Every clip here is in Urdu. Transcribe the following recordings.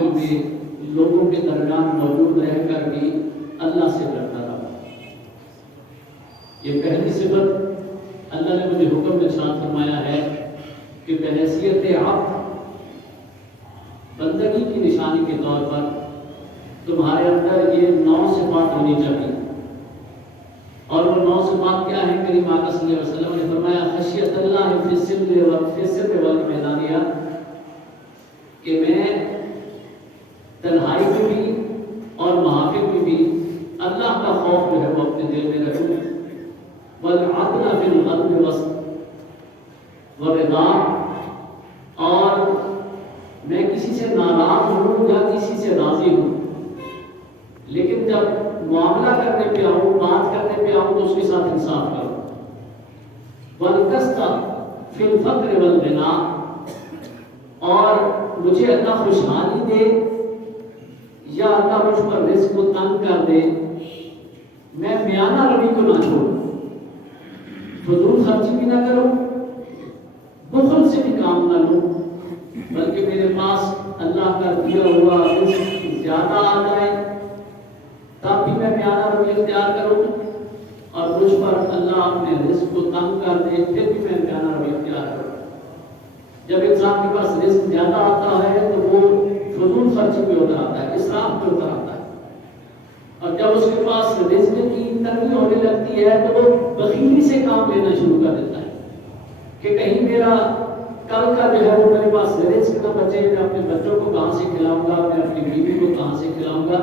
محفل میں لوگوں کے درمیان موجود رہ کر بھی اللہ سے ڈرتا رہا۔ یہ پہلی صفت اللہ نے مجھے حکم میں ارشاد فرمایا ہے کہ بحیثیت عبد بندگی کی نشانی کے طور پر تمہارے اندر یہ 9 صفات ہونی چاہیے۔ اور وہ 9 صفات کیا ہیں؟ کریم آقا صلی اللہ علیہ وسلم نے فرمایا خشیت اللہ فی السر والعلانیہ، کہ میں تنہائی میں بھی اور محافل میں بھی اللہ کا خوف جو ہے وہ اپنے دل میں رکھوں، والعدل فی الغضب والرضا، اور میں کسی سے ناراض ہوں یا کسی سے راضی ہوں، لیکن جب معاملہ کرنے پہ آؤں، بات کرنے پہ آؤں تو اس کے ساتھ انصاف کروں، والقسط فی الفقر والغنی، اور مجھے اللہ خوشحالی دے یا اللہ مجھ پر رزق کو تنگ کر دے، میں میانہ روی کو نہ چھوڑوں، فضول خرچی بھی نہ کروں، بخل سے بھی کام نہ لوں، بلکہ میرے پاس اللہ کا دیا ہوا رزق زیادہ آ جائے تب بھی میں میانہ روی اختیار کروں، اور مجھ پر اللہ اپنے رزق کو تنگ کر دے پھر بھی میں میانہ روی اختیار کروں۔ جب انسان کے پاس رزق زیادہ آتا ہے تو وہ فضول خرچی پہ اتر آتا ہے، اسراف پہ اتر آتا ہے، اور جب اس کے پاس رزق کی تنگی ہونے لگتی ہے تو وہ بخیلی سے کام لینا شروع کر دیتا ہے کہ کہیں میرا کل کا جو ہے وہ میرے پاس رزق نہ بچے، میں اپنے بچوں کو کہاں سے کھلاؤں گا، میں اپنی بیوی کو کہاں سے کھلاؤں گا،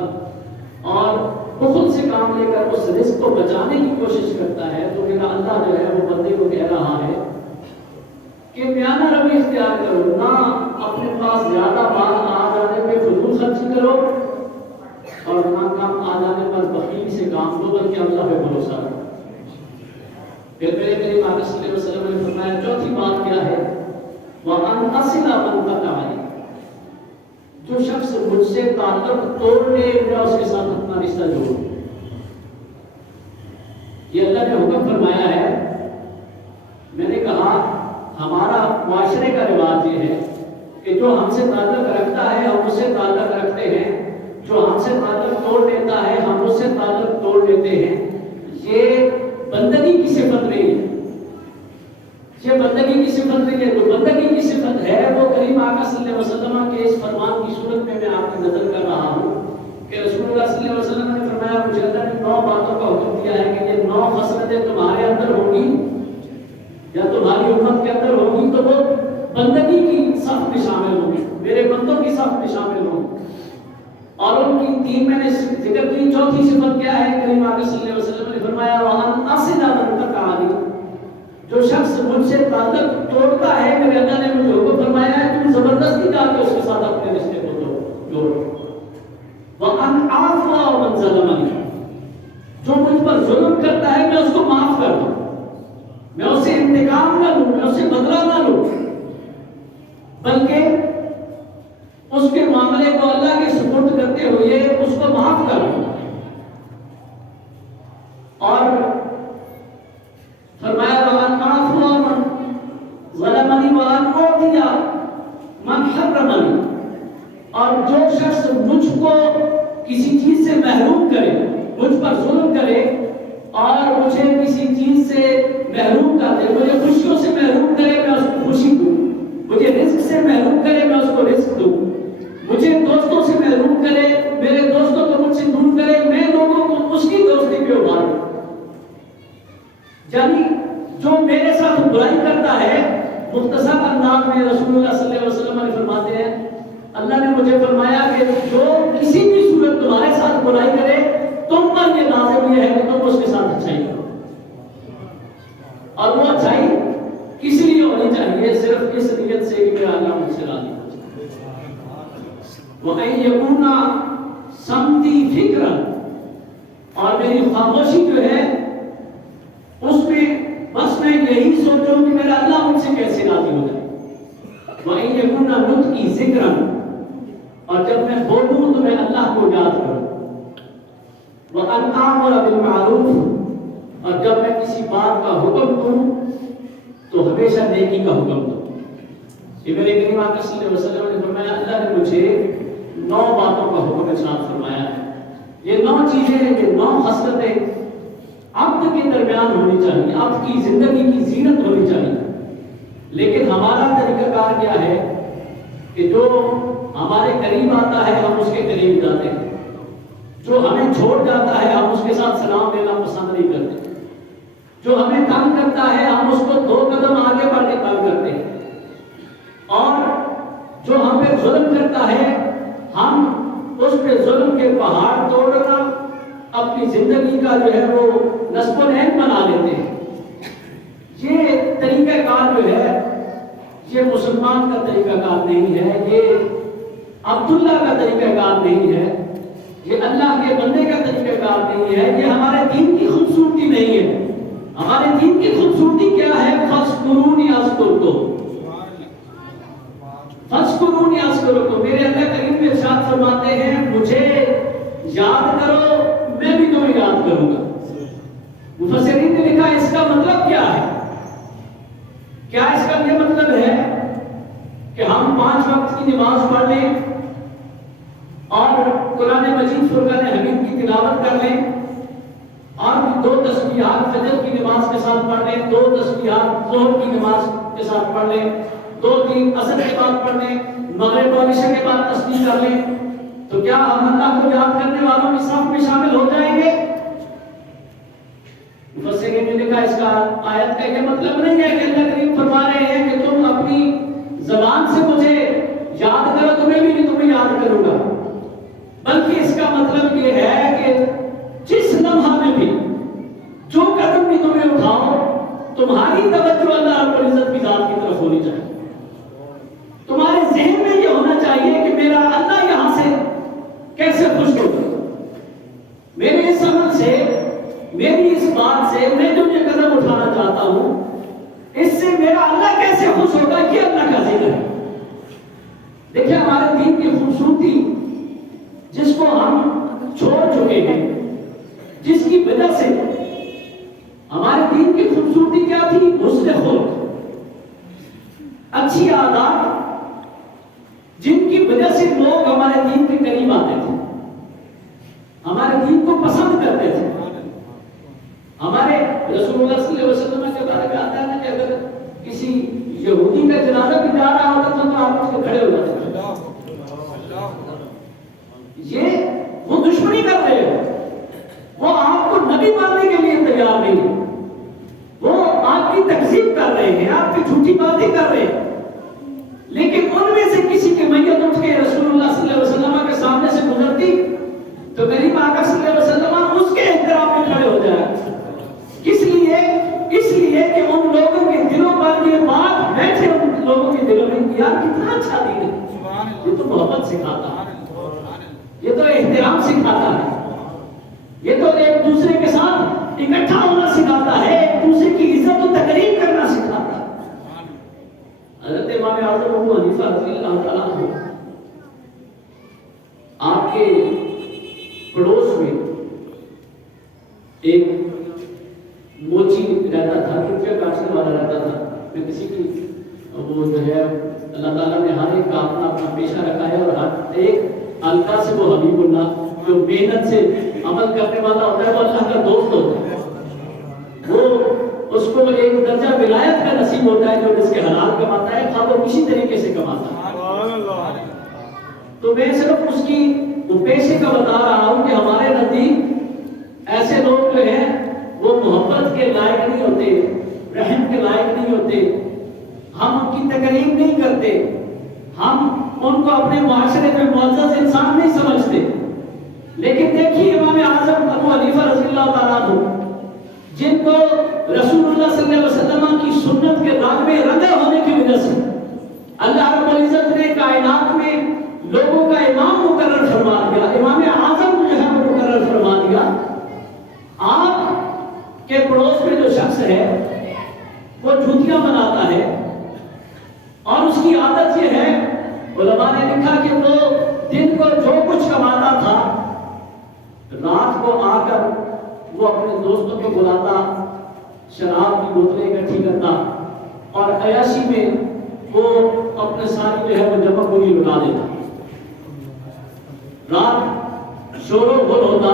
اور بخل سے کام لے کر اس رزق کو بچانے کی کوشش کرتا ہے۔ تو میرا اللہ جو ہے وہ بندے کو کہہ رہا ہے کہ میانہ روی اختیار کرو، نہ اپنے پاس زیادہ مال آ جانے پہ فضول خرچی کرو اور نہ کم آ جانے پر بخیلی سے کام لو، بلکہ اللہ پہ بھروسہ رکھو۔ پھر میرے آقا صلی اللہ علیہ وسلم نے فرمایا چوتھی بات کیا ہے؟ وَأَنْ أَصِلَ مَنْ قَطَعَنِي، جو شخص مجھ سے تعلق توڑ لے میں اس کے ساتھ اپنا رشتہ جوڑوں۔ یہ اللہ نے حکم فرمایا ہے۔ میں نے کہا ہمارا معاشرے کا رواج یہ ہے کہ جو ہم سے تعلق رکھتا ہے ہم اس سے تعلق رکھتے ہیں، جو ہم سے تعلق توڑ لیتا ہے ہم اس سے تعلق توڑ لیتے ہیں۔ یہ بندگی کی صفت نہیں ہے، یہ بندگی کی صفت نہیں ہے۔ جو بندگی کی صفت ہے وہ کریم آقا صلی اللہ علیہ وسلم کے اس فرمان کی صورت میں میں آپ کی نظر کر رہا ہوں کہ رسول اللہ صلی اللہ علیہ وسلم نے فرمایا مجھے اللہ نے 9 باتوں کا حکم دیا ہے کہ یہ 9 خصلتیں تمہارے اندر ہوں گی یا تمہاری امت کے اندر ہوگی تو وہ بندگی کی صف میں شامل ہوں گی، میرے بندوں کی صف میں شامل ہوں گی۔ اور ان کی 3 میں نے ذکر کی۔ چوتھی صفت کیا ہے؟ کریم آقا صلی اللہ علیہ وسلم نے فرمایا وَأَنْ أَصِلَ مَنْ قَطَعَنِي، جو شخص مجھ سے تعلق توڑتا ہے میرے اللہ نے مجھے حکم فرمایا ہے تم زبردستی کا کے اس کے ساتھ اپنے رشتے کو جوڑو۔ وَأَنْ أَعْفُوَ مَنْ ظَلَمَنِي، جو مجھ پر ظلم کرتا ہے میں اس کو معاف کر دوں، میں اس سے انتقام نہ لوں، میں اس سے بدلہ نہ لوں، بلکہ اس کے معاملے کو اللہ کے سپرد کرتے ہوئے اس کو معاف کر دوں۔ اور فرمایا وَأَنْ أَعْفُوَ مَنْ ظَلَمَنِي وَأَنْ أُعْطِيَ مَنْ حَرَّمَنِي، اور جو شخص مجھ کو کسی چیز سے محروم کرے، مجھ پر ظلم کرے اور مجھے کسی چیز سے محروم کر دے، مجھے خوشیوں سے محروم کرے میں اس کو خوشی دوں، مجھے رزق سے محروم کرے میں اس کو رزق دوں، مجھے دوستوں سے محروم کرے، میرے دوستوں کو مجھ سے دور کرے، میں لوگوں کو اس کی دوستی پہ ابھاروں۔ یعنی جو میرے ساتھ برائی کرتا ہے، مختصر انداز میں رسول اللہ صلی اللہ علیہ وسلم نے فرماتے ہیں اللہ نے مجھے فرمایا کہ جو کسی بھی صورت تمہارے ساتھ برائی کرے تم پر یہ لازم یہ ہے کہ تم اس کے ساتھ اچھائی کرو، اور وہ اچھائی کس لیے ہونی چاہیے؟ صرف اس نیت سے کہ میرا اللہ مجھ سے راضی ہو۔ وَأَن يَكُونَ صَمْتِي فِكْرًا، اور میری خاموشی جو ہے اس میں بس میں یہی سوچوں کہ میرا اللہ مجھ سے کیسے راضی ہو جائے۔ وَإِن يَكُونَ نُطْقِي ذِكْرًا، اور جب میں بولوں تو میں اللہ کو یاد کروں۔ وَأَنْ أَعْمُرَ بِالْمَعْرُوفِ، اور جب میں کسی بات کا حکم دوں تو ہمیشہ نیکی کا حکم دوں۔ یہ میرے کریم آقا صلی اللہ علیہ وسلم نے فرمایا اللہ نے مجھے 9 باتوں کا حکم ارشاد فرمایا ہے. یہ 9 چیزیں ہیں، یہ 9 خصلتیں عبد کے درمیان ہونی چاہیے، عبد کی زندگی کی زینت ہونی چاہیے. لیکن ہمارا طریقہ کار کیا ہے کہ جو ہمارے قریب آتا ہے ہم اس کے قریب جاتے ہیں، جو ہمیں چھوڑ جاتا ہے ہم اس کے ساتھ سلام دینا پسند نہیں کرتے، جو ہمیں تنگ کرتا ہے ہم اس کو 2 قدم آگے بڑھ کے تنگ کرتے ہیں، اور جو ہم پہ ظلم کرتا ہے ہم اس پہ ظلم کے پہاڑ توڑنا اپنی زندگی کا جو ہے وہ نصب العین بنا لیتے ہیں. یہ طریقہ کار جو ہے یہ مسلمان کا طریقہ کار نہیں ہے، یہ عبداللہ کا طریقہ کار نہیں ہے، یہ اللہ کے بندے کا طریقہ کار نہیں ہے، یہ ہمارے دین کی خوبصورتی نہیں ہے. ہمارے دین کی خوبصورتی کیا ہے؟ فَاذْكُرُونِي أَذْكُرْكُمْ، فَاذْكُرُونِي أَذْكُرْكُمْ. میرے اللہ کریم میں ارشاد فرماتے ہیں مجھے یاد کرو میں بھی تمہیں یاد کروں گا. مفسرین نے لکھا اس کا مطلب کیا ہے؟ کیا اس کا یہ مطلب ہے کہ ہم 5 وقت کی نماز پڑھ لیں اور قرآن مجید فرقان حمید کی تلاوت کر لیں اور 2 تسبیحات فجر کی نماز کے ساتھ پڑھ لیں، 2 تسبیحات ظہر کی نماز کے ساتھ پڑھ لیں، 2-3 عصر کے بعد پڑھ لیں، مغرب اور عشاء کے بعد تسبیح کر لیں، تو کیا ہم اللہ کو یاد کرنے والوں کی صف میں شامل ہو جائیں گے؟ مفسرین نے لکھا اس کا آیت کا یہ مطلب نہیں ہے کہ اللہ کریم فرما رہے ہیں کہ تم اپنی زبان سے مجھے یاد کرو تو میں بھی تمہیں یاد کروں گا، بلکہ اس کا مطلب یہ ہے کہ جس لمحہ میں بھی جو قدم بھی تمہیں اٹھاؤ تمہاری توجہ اللہ رب العزت کی ذات کی طرف ہونی چاہیے. تمہارے ذہن میں یہ ہونا چاہیے کہ میرا اللہ یہاں سے کیسے خوش ہوگا، میرے اس عمل سے، میری اس بات سے، میں جو یہ قدم اٹھانا چاہتا ہوں اس سے میرا اللہ کیسے خوش ہوگا، یہ اللہ کا ذکر ہے. دیکھیں ہمارے دین کی خوبصورتی جس کو ہم چھوڑ چکے ہیں، جس کی وجہ سے ہمارے دین کی خوبصورتی کیا تھی؟ حسن خلق، اچھی عادات، جن کی وجہ سے لوگ ہمارے دین کے قریب آتے تھے، ہمارے دین کو پسند کرتے تھے. ہمارے رسول اللہ صلی اللہ علیہ وسلم کے بارے میں آتا ہے نا کہ اگر کسی یہودی کا جنازہ بھی جا رہا ہوتا تھا تو آپ اس کو کھڑے ہو جاتے تھے. یہ وہ دشمنی کر رہے ہیں، وہ آپ کو نبی ماننے کے لیے تیار نہیں ہے، وہ آپ کی تکذیب کر رہے ہیں، آپ کی جھوٹی باتیں کر رہے ہیں. لیکن ان میں سے کسی کی میت اٹھ کے رسول اللہ صلی اللہ علیہ وسلم کے سامنے سے گزرتی تو میری آقا صلی اللہ علیہ وسلم اس کے احترام میں کھڑے ہو جائے. اس لیے کہ ان لوگوں کے دلوں پر یہ بات بیٹھے، ان لوگوں کے دلوں میں یار کتنا اچھا دین ہے، یہ تو محبت سکھاتا ہے، یہ تو احترام سکھاتا ہے، یہ تو ایک دوسرے کے ساتھ اکٹھا ہونا سکھاتا ہے، ایک دوسرے کی عزت و تقریب کرنا سکھاتا ہے. حضرت امام اعظم ابو حنیفہ رضی اللہ تعالیٰ عنہ آپ کے پڑوس میں ایک موچی رہتا تھا، روپیہ کاٹنے والا رہتا تھا. میں کسی کی وہ جو ہے اللہ تعالیٰ نے ہر ایک کا اپنا اپنا پیشہ رکھا ہے، اور ہر ایک اللہ سے وہ حبیب اللہ جو محنت سے عمل کرنے والا ہوتا ہے وہ اللہ کا دوست ہوتا ہے. وہ اس کو ایک درجہ ولایت کا نصیب ہوتا ہے جو اس کے حلال کماتا ہے، خواہ وہ کسی طریقے سے کماتا ہے. تو میں صرف اس کی وہ پیشے کا بتا رہا ہوں کہ ہمارے نزدیک ایسے لوگ جو ہیں وہ محبت کے لائق نہیں ہوتے، رحم کے لائق نہیں ہوتے، ہم ان کی تقریب نہیں کرتے، ہم ان کو اپنے معاشرے میں معزز انسان نہیں سمجھتے. لیکن دیکھیے امام اعظم ابو حنیفہ رضی اللہ تعالیٰ عنہ جن کو رسول اللہ صلی اللہ علیہ وسلم کی سنت کے داغ میں رنگے ہونے کی وجہ سے اللہ رب العزت نے کائنات میں لوگوں کا امام مقرر فرما دیا، امام اعظم جو ہے وہ مقرر فرما دیا. آپ کے پڑوس میں جو شخص ہے وہ جوتیاں بناتا ہے اور اس کی عادت یہ ہے، علماء نے لکھا کہ وہ دن کو جو کچھ کماتا تھا رات کو آ کر وہ اپنے دوستوں کو بلاتا، شراب کی بوتلیں اکٹھی کرتا اور عیاشی میں وہ اپنے ساری جو ہے وہ جمع پوری لٹا دیتا. رات شور و غل ہوتا،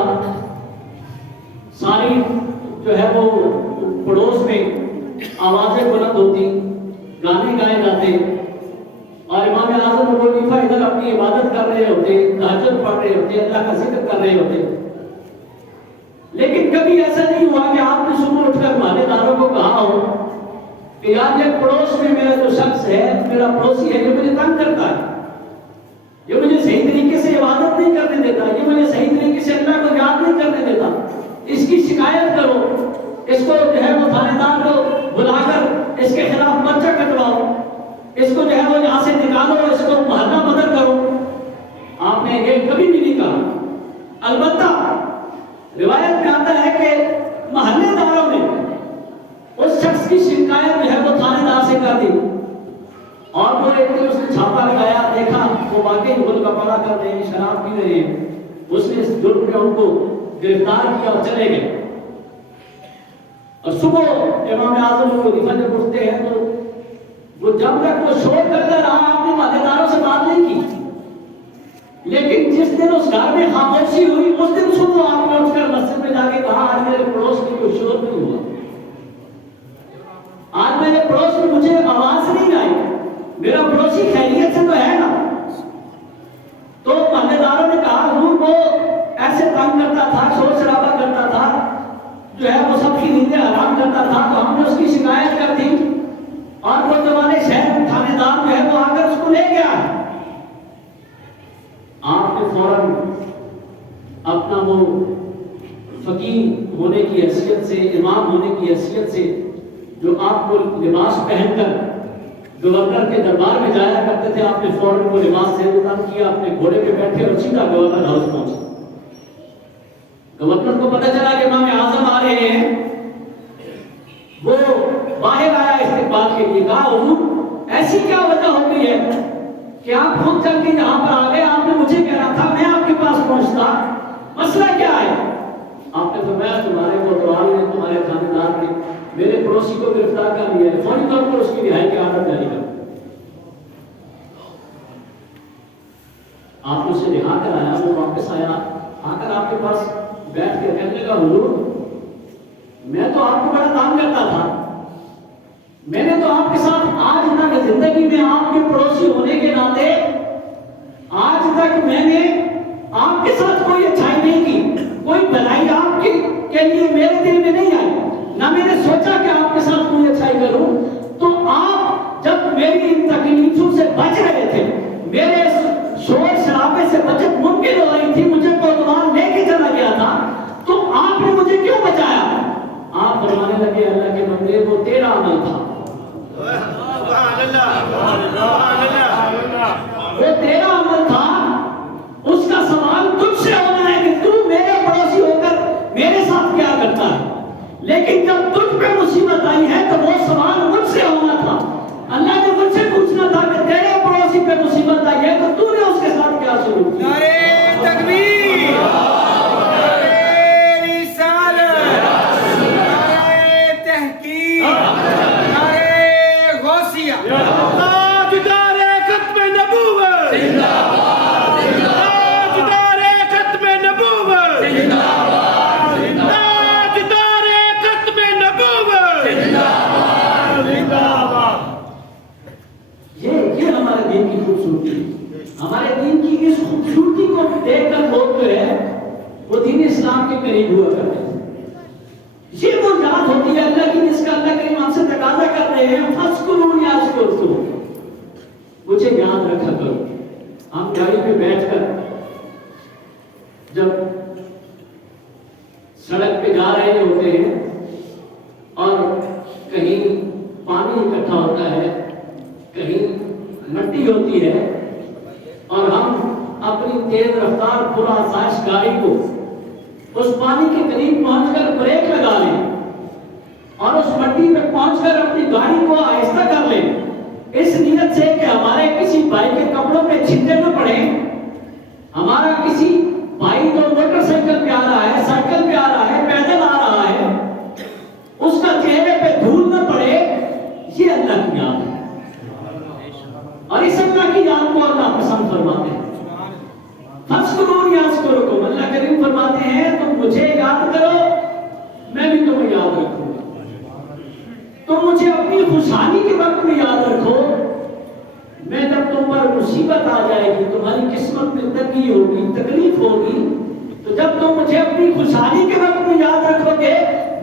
ساری جو ہے وہ پڑوس میں آوازیں بلند ہوتی، گانے گائے جاتے، اور امام اعظم ابو حنیفہ ادھر اپنی عبادت کر رہے ہوتے، تہجد پڑھ رہے ہوتے، اللہ کا ذکر کر رہے ہوتے۔ لیکن کبھی ایسا نہیں ہوا کہ آپ نے صبح اٹھ کر محلے داروں کو کہا ہو کہ یار یہ پڑوس میں میرا جو شخص ہے، میرا پڑوسی ہے، یہ مجھے تنگ کرتا ہے، یہ مجھے صحیح طریقے سے عبادت نہیں کرنے دیتا، یہ مجھے صحیح طریقے سے اللہ کو یاد نہیں کرنے دیتا، اس کی شکایت کرو، اس کو جو ہے وہ تھانے دار کو بلا کر اس کے خلاف پرچہ کٹواؤ، اس کو جو ہے وہ یہاں سے نکالو، اس کو محلہ بدر کرو۔ آپ نے یہ کبھی بھی نہیں کہا۔ البتہ روایت میں آتا ہے کہ محلے داروں نے اس شخص کی شکایت جو ہے وہ تھانے دار سے کر دی، اور وہ ایک دن اس نے چھاپا لگایا، دیکھا وہ واقعی ملک کا پڑا کر رہے ہیں، شراب پی رہے ہیں، اس نے اس جرم میں ان کو گرفتار کیا اور چلے گئے۔ اور صبح امام اعظم ابو حنیفہ جب اٹھتے ہیں تو وہ جب تک وہ شور کرتا رہا، آپ نے محلے داروں سے بات نہیں کی، لیکن جس دن اس گھر میں خاموشی ہوئی، اس دن صبح آپ نے اٹھ کر مسجد میں جا کے کہا آج میرے پڑوس میں کوئی شور نہیں ہوا، آج میرے پڑوس میں مجھے آواز نہیں آئی، میرا پڑوسی خیریت سے تو ہے نا؟ تو محلے داروں نے کہا حضور وہ ایسے تنگ کرتا تھا، شور شرابہ کرتا تھا، جو ہے وہ سب کی نیندیں حرام کرتا تھا، تو ہم نے اس کی شکایت کر دی، اور وہ زمانے شہر تھانے دار جو ہے وہ آ کر اس کو لے گیا۔ آپ نے فوراً اپنا وہ فقیہ ہونے کی حیثیت سے، امام ہونے کی حیثیت سے، جو آپ کو لباس پہن کر گورنر کے دربار میں جایا کرتے تھے، آپ نے فوراً وہ لباس سے اتم کیا، اپنے گھوڑے پہ بیٹھے اور سیدھا گورنر ہاؤس پہنچے۔ گورنر کو پتہ چلا کہ امام اعظم آ رہے ہیں، وہ باہر آیا استقبال کے لیے، کہا حضور ایسی کیا وجہ ہو گئی ہے کہ آپ خود چل کے یہاں پر آ گئے؟ آپ نے مجھے کہنا تھا، میں آپ کے پاس پہنچتا، مسئلہ کیا ہے؟ آپ نے فرمایا تمہارے کوتوال نے، تمہارے تھانے دار نے میرے پڑوسی کو گرفتار کر لیا ہے، فوری طور پر اس کی رہائی کے آرڈر جاری کر۔ آپ نے اسے رہا کر آیا، وہ واپس آیا، آ کر آپ کے پاس بیٹھ کے کہنے لگا حضور میں تو آپ کو بڑا تنگ کرتا تھا، میں نے تو آپ کے ساتھ آج تک زندگی میں آپ کے پڑوسی ہونے کے ناطے آج تک میں نے آپ کے ساتھ کوئی اچھائی نہیں کی، کوئی بھلائی آپ کے لیے میرے دل میں نہیں آئی، نہ میں نے سوچا کہ آپ کے ساتھ کوئی اچھائی کروں۔ تو آپ جب میری ان تکلیفوں سے بچ رہے تھے، میرے شور شرابے سے بچت ممکن ہو رہی تھی، مجھے کوتوال لے کے چلا گیا تھا، تو آپ نے مجھے کیوں بچایا؟ آپ فرمانے لگے اللہ کے بندے وہ تیرا عمل تھا، وہ تیرا عمل تھا، اس کا سوال تجھ سے ہونا ہے کہ تو میرے پڑوسی ہو کر میرے ساتھ کیا کرتا ہے، لیکن جب تجھ پہ مصیبت آئی ہے تو وہ سوال مجھ سے ہونا تھا، اللہ نے مجھ سے پوچھنا تھا کہ تیرے پڑوسی پہ مصیبت آئی ہے تو تو نے اس کے ساتھ کیا سلوک کیا؟ نعرہ تکبیر، نعرہ رسالت، نعرہ تحقیق، نعرہ غوثیہ، تاجدار ختم نبوت، تاجدار ختم نبوت، تاجدار ختم نبوت، یہ ہمارے دین کی خوبصورتی ہے۔ ہمارے دین کی اس خوبصورتی کو دیکھ کر لوگ جو ہے وہ دین اسلام کے قریب ہوا کرتے ہیں۔ یہ وہ یاد ہوتی ہے اللہ کی جس کا اللہ کریم ہم سے تقاضا کر رہے ہیں، فَاذْكُرُونِي أَذْكُرْكُمْ، مجھے یاد رکھا کرو۔ ہم گاڑی پہ بیٹھ کر جب سڑک پہ جا رہے ہوتے ہیں اور کہیں پانی اکٹھا ہوتا ہے، کہیں مٹی ہوتی ہے، اور ہم اپنی تیز رفتار پورا آسائش گاڑی کو اس پانی کے قریب پہنچ کر بریک لگا لیں اور اس مٹی پہ پہنچ کر اپنی گاڑی کو آہستہ کر لیں، اس نیت سے کہ ہمارے کسی بھائی کے کپڑوں پہ چھٹے نہ پڑے، ہمارا کسی بھائی جو موٹر سائیکل پہ آ رہا ہے، سائیکل پہ آ رہا ہے، پیدل آ رہا ہے، اس کا چہرے پہ دھول نہ پڑے، یہ اللہ کی یاد ہے۔ اور اس اللہ کی یاد کو اللہ پسند فرماتے ہیں۔ فَاذْكُرُونِي قسمت میں تنگی ہوگی، تکلیف ہوگی، تو جب تم مجھے اپنی خوشحالی کے وقت میں یاد رکھو گے،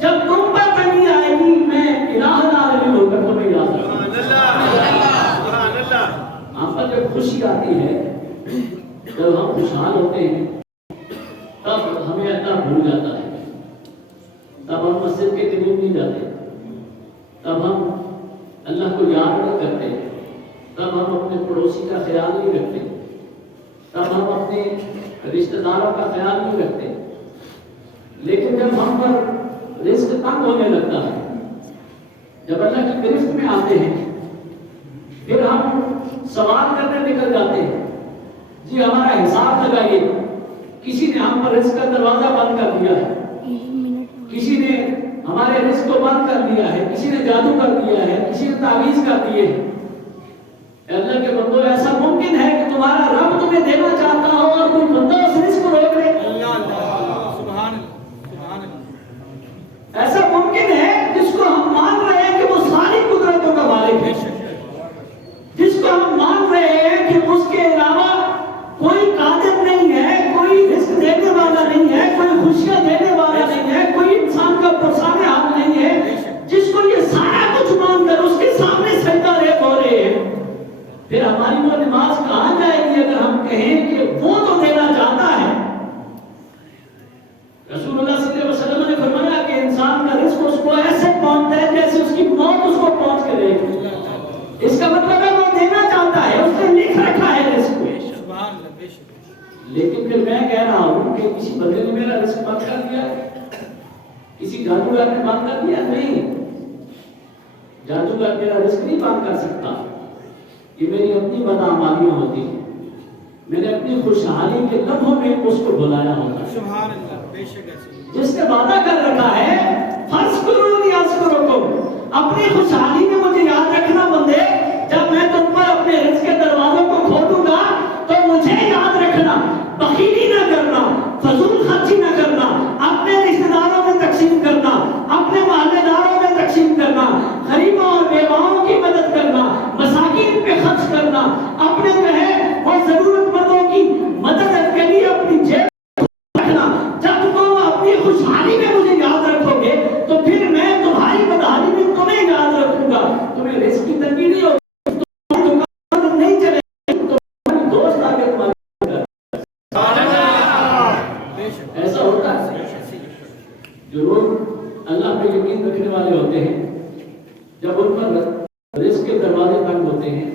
جب تم پر تنگی آئے گی میں الہ العالمین ہو کر تمہیں یاد رکھوں گا۔ ہم پر جب خوشی آتی ہے، جب ہم خوشحال ہوتے ہیں، تب ہمیں اللہ بھول جاتا ہے، تب ہم مسجد کے قریب نہیں جاتے، تب ہم اللہ کو یاد نہیں کرتے، تب ہم اپنے پڑوسی کا خیال نہیں رکھتے، تب ہم اپنے رشتہ داروں کا خیال نہیں رکھتے۔ لیکن جب ہم پر رزق تنگ ہونے لگتا ہے، جب اللہ کی گرفت میں آتے ہیں، پھر ہم سوال کرنے نکل جاتے ہیں، جی ہمارا حساب لگائیے، کسی نے ہم پر رزق کا دروازہ بند کر دیا ہے، کسی نے ہمارے رزق کو بند کر دیا ہے، کسی نے جادو کر دیا ہے، کسی نے تعویذ کر دیے ہیں۔ اے اللہ کے بندو، ایسا ممکن ہے کہ تمہارا رب تمہیں دینا چاہتا ہو اور کوئی بندہ اس رزق کو روک لے؟ ایسا ممکن ہے جس کو ہم مان رہے ہیں کہ وہ ساری قدرتوں کا مالک ہے، جس کو ہم مان رہے ہیں کہ اس کے علاوہ کوئی قادر نہیں ہے، کوئی رزق دینے والا نہیں ہے، کوئی خوشیاں دینے والا نہیں ہے، کوئی انسان کا پرسانے حال نہیں ہے، جس کو یہ سارا کچھ مان کر اس کے سامنے سجدہ ریز ہو رہے ہیں، پھر ہماری وہ نماز کہاں جائے گی اگر ہم کہیں کہ وہ تو دینا چاہتا ہے؟ رسول اللہ صلی اللہ علیہ وسلم نے فرمایا کہ انسان کا رزق اس کو ایسے پہنچتا ہے جیسے اس کی موت اس کو پہنچ کے رہے گی۔ اس کا مطلب ہے وہ دینا چاہتا ہے، اس نے لکھ رکھا ہے رزق کو۔ لیکن پھر میں کہہ رہا ہوں کہ کسی بندے نے میرا رزق بند کر دیا ہے، کسی جادوگر نے بند کر دیا؟ نہیں، جادوگر میرا رزق نہیں بند کر سکتا، یہ میری اپنی بدعمالیاں ہوتی ہیں، میں نے اپنی خوشحالی کے لمحوں میں اس کو بلایا ہوتا ہے۔ جس نے وعدہ کر رکھا ہے فَاذْكُرُونِي أَذْكُرُكُمْ، اپنی خوشحالی میں مجھے یاد رکھنا بندے، جب میں تم پر اپنے رزق کے دروازوں کو کھولوں گا تو مجھے یاد رکھنا، بخیلی نہ کرنا، فضول خرچی نہ کرنا، اپنے رشتہ داروں میں تقسیم کرنا، اپنے محلے داروں میں تقسیم کرنا، غریبوں اور بیواؤں کی مدد کرنا، مساکین پہ خرچ کرنا، اپنے جو ہے وہ ضرورت مندوں کی مدد کے لیے اپنی جیب رکھنا۔ جب تم اپنی خوشحالی میں مجھے یاد رکھو گے تو پھر میں تمہاری بدحالی میں تمہیں یاد رکھوں گا، تمہیں رزق کی تنگی نہیں ہوگی، تمہاری دکان نہیں چلے گی، تمہاری دوست آگے تمہاری ایسا ہوتا ہے۔ جو لوگ اللہ پہ یقین رکھنے والے ہوتے ہیں، جب ان پر رزق کے دروازے بند ہوتے ہیں،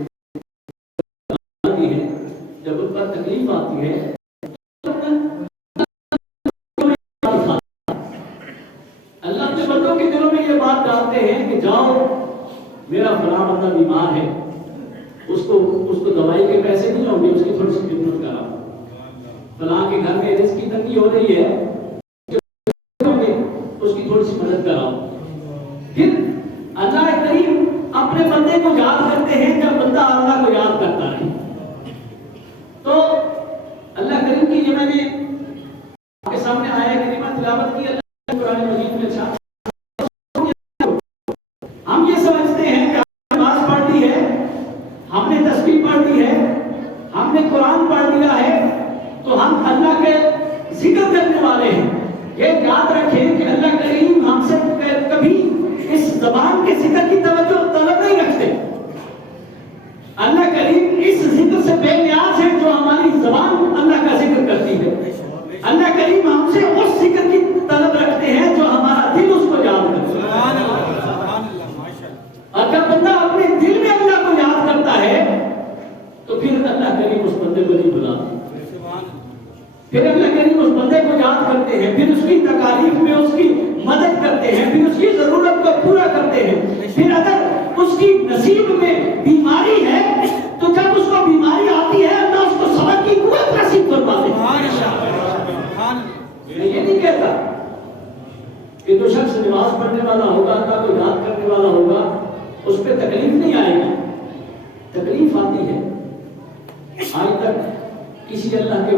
جب ان پر تکلیف آتی ہے، اللہ اپنے بندوں کے دلوں میں یہ بات ڈالتے ہیں کہ جاؤ میرا فلاں بندہ بیمار ہے، اس کو دوائی کے پیسے نہیں ہوں گے، اس کی تھوڑی سی خدمت کراؤ، فلاں کے گھر میں رزق کی تنگی ہو رہی ہے، اس کی تھوڑی سی مدد کراؤ۔ پھر اللہ کریم اپنے بندے کو یاد کرتے ہیں جب بندہ اللہ کو یاد کرتا ہے۔ تو اللہ کریم کی یہ میں نے آپ کے سامنے آیا کریمہ تلاوت کی، اللہ نے قرآن مجید میں چھاپ، ہم یہ سمجھتے ہیں کہ ہم نے نماز پڑھ لی ہے، ہم نے تسبیح پڑھ لی ہے، ہم نے قرآن پڑھ لیا ہے تو ہم اللہ کے ذکر کرنے والے ہیں۔ یہ یاد رکھیں کہ اللہ کریم ہم سے کبھی اس زبان کے ذکر کی توجہ طلب نہیں رکھتے۔ اللہ کریم اس ذکر سے بے نیاز ہے جو ہماری زبان اللہ کا ذکر کرتی ہے۔ اللہ کریم ہم سے اس ذکر کی طلب رکھتے ہیں جو ہمارا دل اس کو یاد کرتا ہے۔ اور جب بندہ اپنے دل میں اللہ کو یاد کرتا ہے تو پھر اللہ کریم اس بندے کو نہیں بلاتے، پھر اللہ کریم اس بندے کو یاد کرتے ہیں، پھر اس کی تکالیف میں اس کی مدد کرتے ہیں، پھر اس کی ضرورت کو پورا کرتے ہیں۔ پھر اگر اس کی نصیب میں بیماری ہے تو جب اس کو بیماری آتی ہے اللہ اس کو صبر کی قوت نصیب فرماتے ہیں۔ میں یہ نہیں کہتا کہ جو شخص نماز پڑھنے والا ہوگا، اللہ کو یاد کرنے والا ہوگا، اس پہ تکلیف نہیں آئے گی، تکلیف آتی ہے۔ آج تک کسی اللہ کے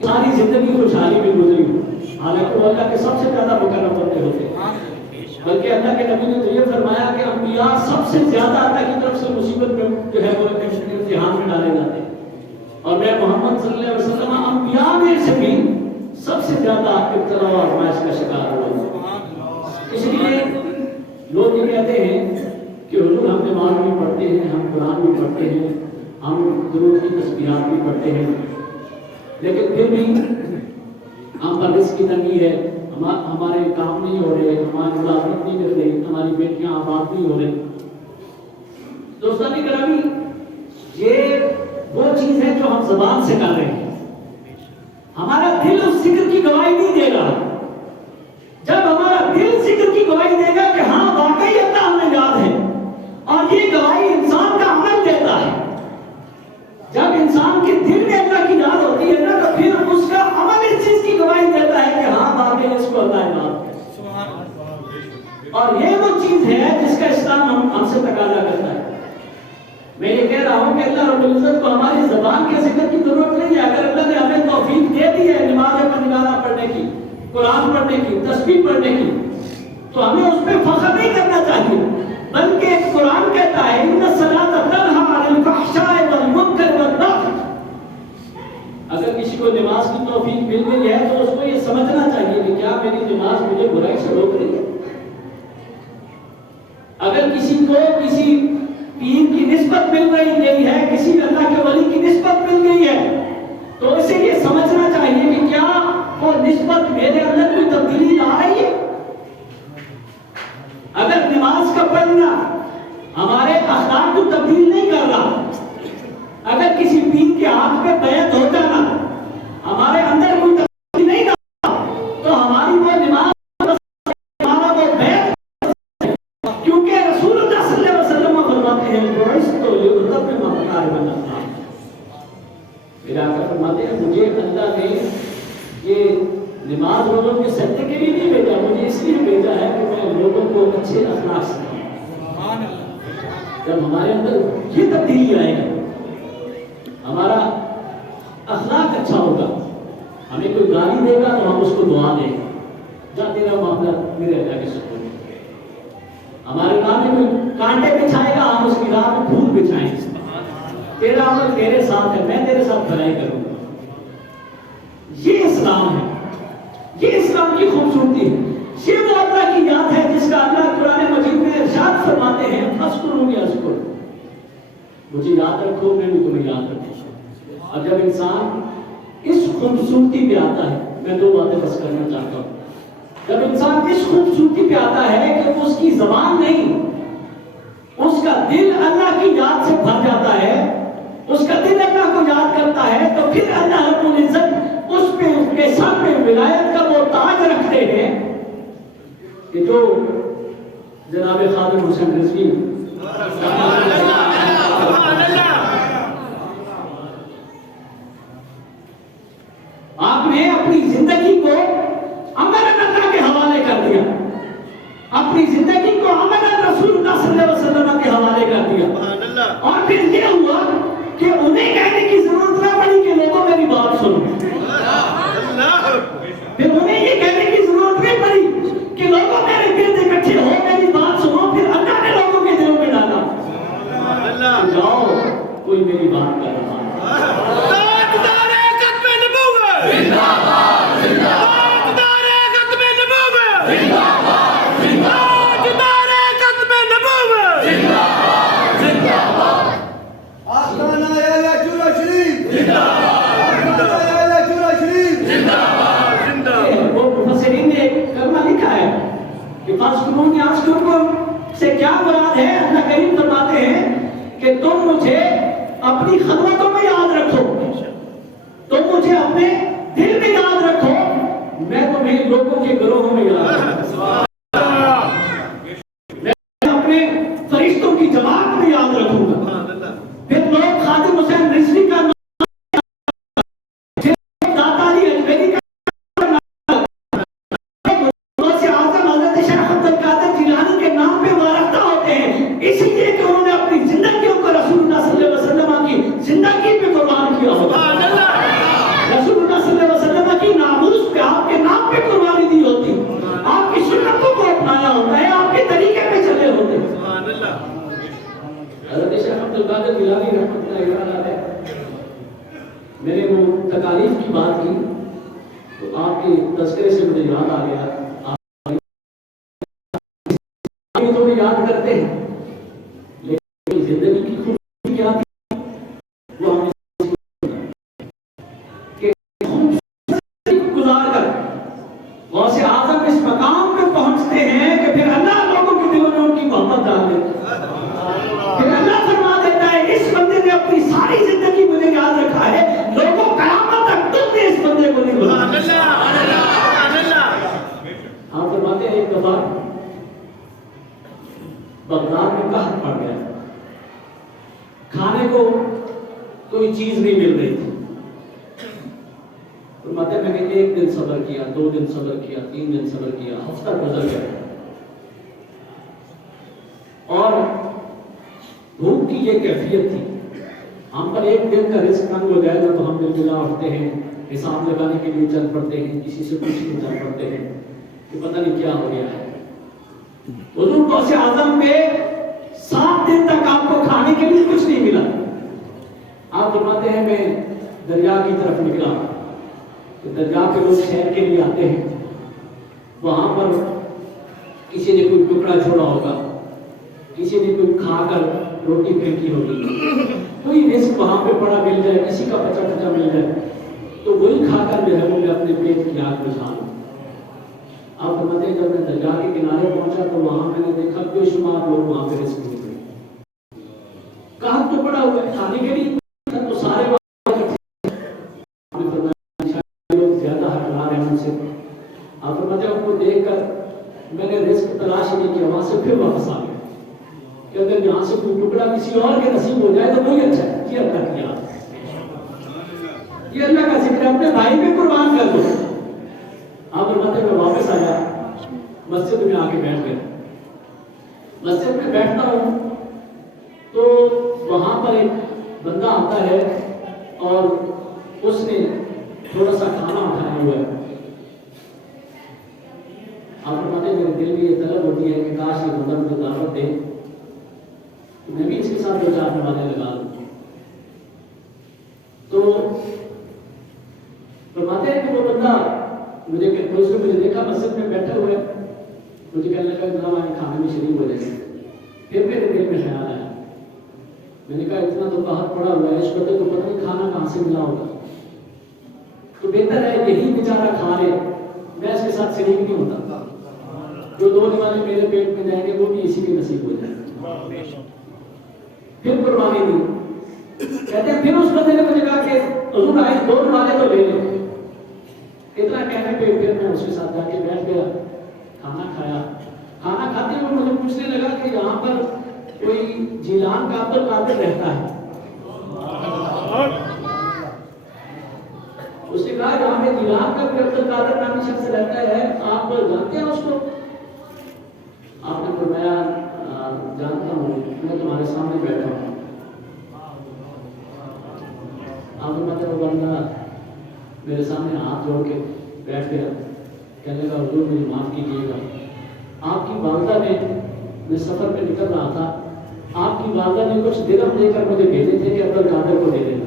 ساری زندگی خوشحالی میں گزری، حالانکہ وہ اللہ کے سب سے زیادہ مکرم بندے بلکہ اللہ کے نبی نے تو یہ فرمایا کہ انبیاء سب سے زیادہ اللہ کی طرف سے مصیبت میں جو ہے وہ امتحان میں ڈالے جاتے ہیں، اور میں محمد صلی اللہ علیہ وسلم انبیاء میں سے بھی سب سے زیادہ ابتلا و آزمائش کا شکار ہوا۔ اس لیے لوگ یہ کہتے ہیں کہ حضور ہم نماز بھی پڑھتے ہیں، ہم قرآن بھی پڑھتے ہیں، ہم درود کی تسبیحات بھی پڑھتے ہیں، لیکن پھر بھی ہم پر رزق کی تنگی ہے، ہمارے کام نہیں ہو رہے، ہماری ملازمت نہیں مل رہی، ہماری بیٹیاں آباد نہیں ہو رہی۔ دوستان گرامی، یہ وہ چیز ہے جو ہم زبان سے کر رہے ہیں، ہمارا دل اس ذکر کی گواہی نہیں دے رہا۔ جب ہمارا دل ذکر کی گواہی دے گا کہ ہاں واقعی اللہ ہمیں یاد ہے، اور یہ گواہی انسان کا عمل دیتا ہے۔ جب انسان کے دل میں اللہ کی یاد ہوتی ہے نا، تو پھر اس کا عمل اس چیز کی گواہی دیتا ہے کہ ہاں واقعی اس کو اللہ یاد ہے۔ اور یہ وہ چیز ہے جس کا اسلام ہم سے تقاضا کرتا ہے۔ میں یہ کہہ رہا ہوں کہ اللہ رب العزت کو ہماری زبان کے ذکر کی ضرورت نہیں ہے۔ اگر اللہ نے ہمیں توفیق دے دی ہے نماز پنجگانہ پڑھنے کی، قرآن پڑھنے کی، تسبیح پڑھنے کی، تو ہمیں اس پہ فخر نہیں کرنا چاہیے، بلکہ قرآن کہتا ہے ان الصلاۃ تنہی عن الفحشاء والمنکر والبغی۔ اگر کسی کو نماز کی توفیق مل گئی ہے تو اس کو یہ سمجھنا چاہیے کہ کیا میری نماز مجھے برائی سے روک رہی ہے۔ اگر کسی کو کسی پیر کی نسبت مل گئی ہے، کسی اللہ کے ولی کی نسبت مل گئی ہے، تو اسے یہ سمجھنا چاہیے کہ کیا وہ نسبت میرے اندر کوئی تبدیلی لا رہی ہے۔ اگر نماز کا پڑھنا ہمارے اخلاق کو تبدیل نہیں کر رہا، اگر کسی پیر کے ہاتھ پہ بیعت ہو جانا ہمارے اندر کوئی تبدیلی نہیں لاتا، تو ہماری وہ نماز ہمارا وہ بیعت، کیونکہ رسول اللہ صلی اللہ علیہ وسلم فرماتے ہیں میرا آقا فرماتے ہیں مجھے اللہ نے یہ نماز روزوں کے سجدے کے لیے نہیں بھیجا، مجھے اس لیے بھیجا ہے کہ میں لوگوں کو اچھے اخلاق سکھاؤں۔ جب ہمارے اندر یہ تبدیلی آئے گی، ہمارا اخلاق اچھا ہوگا، ہمیں کوئی گالی دے گا تو ہم اس کو دعا دیں گے، جا تیرا معاملہ میرے اللہ کے سپرد۔ ہمارے راہ میں کوئی کانٹے بچھائے گا، ہم اس کی راہ میں پھول بچھائیں گے، تیرا عمل تیرے ساتھ ہے، میں تیرے ساتھ بھلائی کروں گا۔ یہ اسلام ہے، یہ اسلام کی خوبصورتی ہے، یہ وہ اللہ کی یاد ہے جس کا اللہ قرآن مجید میں ارشاد فرماتے ہیں فَاذْكُرُونِی اذْکُرکُم، مجھے یاد رکھو میں بھی تمہیں یاد رکھوں۔ اور جب انسان اس خوبصورتی پہ آتا ہے، میں دو باتیں بس کرنا چاہتا ہوں۔ جب انسان اس خوبصورتی پہ آتا ہے کہ اس کی زبان نہیں، اس کا دل اللہ کی یاد سے بھر جاتا ہے، اس کا دل اللہ کو یاد کرتا ہے، تو پھر اللہ رب العزت اس پہ اس کے سر پہ ولایت کا وہ تاج رکھتے ہیں کہ جو جناب خادم حسین رضوی آپ نے اپنی زندگی کو امانت اللہ کے حوالے کر دیا، اپنی زندگی کو امانت رسول اللہ صلی اللہ علیہ وسلم کے حوالے کر دیا، اور پھر یہ ہوا کہ انہیں کہنے کی ضرورت نہ پڑی کہ لوگوں میری بات سنو، پھر انہیں یہ کہنے کی ضرورت نہیں پڑی کہ لوگوں میرے گرد اکٹھے ہو میری بات سنو، پھر اللہ نے لوگوں کے دلوں میں ڈالا جاؤ کوئی میری بات کر رہا ہے۔ فَاذْكُرُونِی اذْکُرکُم سے کیا مراد ہے؟ اللہ کریم فرماتے ہیں کہ تم مجھے اپنی خلوتوں میں یاد رکھو، تم مجھے اپنے دل میں یاد رکھو، میں تمہیں لوگوں کے گروہوں میں یاد رکھوں، میں اپنے فرشتوں کی جماعت میں یاد رکھوں گا۔ پھر لوگ خادم حسین رضوی کا رسول اللہ صلی اللہ علیہ وسلم کی ناموس پہ آپ کے نام پہ قربانی دی ہوتی، آپ کی سنت کو حضرت شیخ عبد القادر جیلانی رحمۃ اللہ علیہ میں نے وہ تکالیف کی بات کی تو آپ کے تذکرے سے مجھے یاد آ گیا، آپ تو بھی یاد کرتے ہیں لیکن زندگی کی خوبصورتی کیا تھی وہ ہمیں کہ گزار کر غوث اعظم اس مقام پہ پہنچتے ہیں کہ پھر اللہ لوگوں کے دلوں میں ان کی محبت ڈال دیتا ہے، پھر اللہ فرما دیتا ہے اس بندے نے اپنی ساری زندگی مجھے یاد رکھا ہے، لوگوں قیامت تک تم نے اس بندے کو نہیں بھولا۔ آپ فرماتے ہیں ایک دفعہ بغداد میں قحط پڑ گیا، کھانے کو کوئی چیز نہیں مل رہی تھی، فرماتے ہیں میں نے ایک دن صبر کیا، 2 دن صبر کیا، 3 دن صبر کیا، ہفتہ گزر گیا اور بھوک کی یہ کیفیت تھی، ہم پر ایک دن کا رزق تنگ ہو جائے گا تو ہم دل اٹھتے ہیں، حساب لگانے کے لیے چل پڑتے ہیں، کسی سے پوچھنے چل پڑتے ہیں کہ پتہ نہیں کیا ہو گیا ہے۔ حضور غوث اعظم پہ 7 دن تک آپ کو کھانے کے لیے کچھ نہیں ملا۔ آپ فرماتے ہیں میں دریا کی طرف نکلا، دریا پہ لوگ سیر کے لیے آتے ہیں، وہاں پر کسی نے کوئی ٹکڑا چھوڑا ہوگا، کسی نے کوئی کھا کر روٹی پھینکی ہوگی، کوئی رزق وہاں پہ پڑا مل جائے، کسی کا بچا بچا مل جائے تو وہی کھا کر جو ہے وہ میں اپنے پیٹ کی آگ بجھا لوں۔ آپ فرماتے ہیں جب میں دریا کے کنارے پہنچا تو وہاں میں نے دیکھا بے شمار لوگ وہاں پہ رزق مل رہے، کہاں تو پڑا ہوا ہے کھانے کے لیے تو سارے آپ فرماتے ہیں ان کو دیکھ کر میں نے رزق تلاش نہیں کیا، وہاں سے پھر واپس آ گیا کہ اگر یہاں سے کوئی ٹکڑا کسی اور کے نصیب ہو جائے تو وہی اچھا ہے، یہ اللہ کیا، یہ اللہ کا ذکر ہے، اپنے بھائی پہ قربان کر دو۔ آپ فرماتے ہیں میں واپس آیا، مسجد میں آ کے بیٹھ گیا، مسجد میں بیٹھتا ہوں تو وہاں پر ایک بندہ آتا ہے اور اس نے تھوڑا سا کھانا اٹھایا ہوا ہے۔ آپ فرماتے ہیں میرے دل میں یہ طلب ہوتی ہے کہ کاش یہ بندہ مجھے دعوت دے تو میں بھی اس کے ساتھ 2-4 نمازیں لگا دوں۔ تو فرماتے ہیں کہ وہ بندہ مجھے دیکھا مسجد میں بیٹھے ہوئے، مجھے کہنے لگا جناب آئیں کھانے میں شریک ہو جائیں۔ پھر میرے دل میں خیال آیا، میں نے کہا اتنا تو قحط پڑا ہوا ہے، اس بندے کو پتہ نہیں کھانا کہاں سے ملا ہوگا، تو بہتر ہے یہی بیچارہ کھا لے، میں اس کے ساتھ شریک نہیں ہوتا، جو 2 نمازیں میرے پیٹ میں جائیں گے وہ بھی اسی کے نصیب ہو جائیں۔ پھر قربانی دی، کہتے ہیں پھر اس بندے نے مجھے کہا کہ حضور آئے 2 نمازیں تو لے لیں، اتنا کہنے پہ پھر میں اس کے ساتھ جا کے بیٹھ گیا، کھانا کھایا، کھانا کھاتے ہوئے مجھے پوچھنے لگا کہ یہاں پر کوئی جیلان کا عبد القادر رہتا ہے؟ اس نے کہا یہاں پہ جیلان کا کوئی عبد القادر نامی شخص رہتا ہے، آپ جانتے ہیں اس کو؟ آپ نے فرمایا جانتا ہوں، میں تمہارے سامنے بیٹھا ہوں۔ آپ نے مطلب وہ بندہ میرے سامنے ہاتھ جوڑ کے بیٹھ گیا، کہنے لگا حضور مجھے معاف کیجیے گا، آپ کی والدہ نے، میں سفر پہ نکل رہا تھا، آپ کی والدہ نے کچھ درہم دے کر مجھے بھیجے تھے کہ عبد القادر کو دے دینا،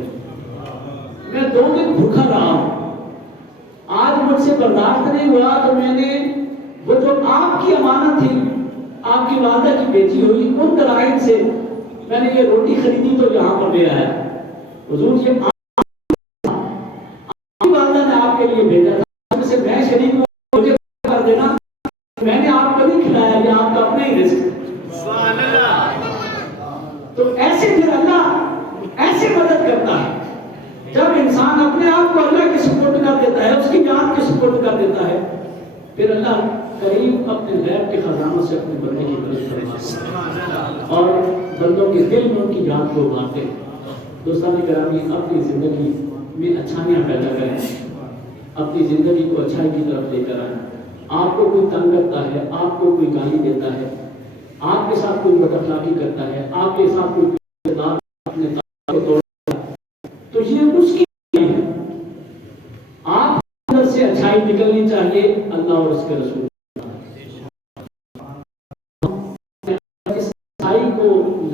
میں 2 دن بھوکا رہا ہوں، آج مجھ سے برداشت نہیں ہوا تو میں نے وہ جو آپ کی امانت تھی، آپ کی والدہ کی بیٹی ہوئی، ان دلائل سے میں نے یہ روٹی خریدی تو یہاں پر لے آیا۔ حضور یہ آپ کی والدہ نے آپ کے لیے بھیجا تھا، سے میں شریک ہوں، مجھے کر دینا، میں نے آپ کو نہیں کھلایا، یہ آپ کا اپنا ہی رزق ہے۔ تو ایسے پھر اللہ ایسے مدد کرتا ہے، جب انسان اپنے آپ کو اللہ کے سپورٹ کر دیتا ہے، اس کی جان کے سپورٹ کر دیتا ہے، پھر اللہ قریب اپنے غیب کے خزانوں سے اپنے بندے کی مدد کرتا ہے اور بندوں کے دل میں ان کی جان کو ابھارتے ہیں۔ دوستان گرامی، اپنی زندگی میں اچھائیاں پیدا کریں، اپنی زندگی کو اچھائی کی طرف لے کر آئیں۔ آپ کو کوئی تنگ کرتا ہے، آپ کو کوئی گالی دیتا ہے، آپ کے ساتھ کوئی بد اخلاقی کرتا ہے، آپ کے ساتھ کوئی اپنے کو توڑتا ہے، تو یہ اس کی ہے، آپ اندر سے اچھائی نکلنی چاہیے، اللہ اور اس کے رسول اس اچھائی کو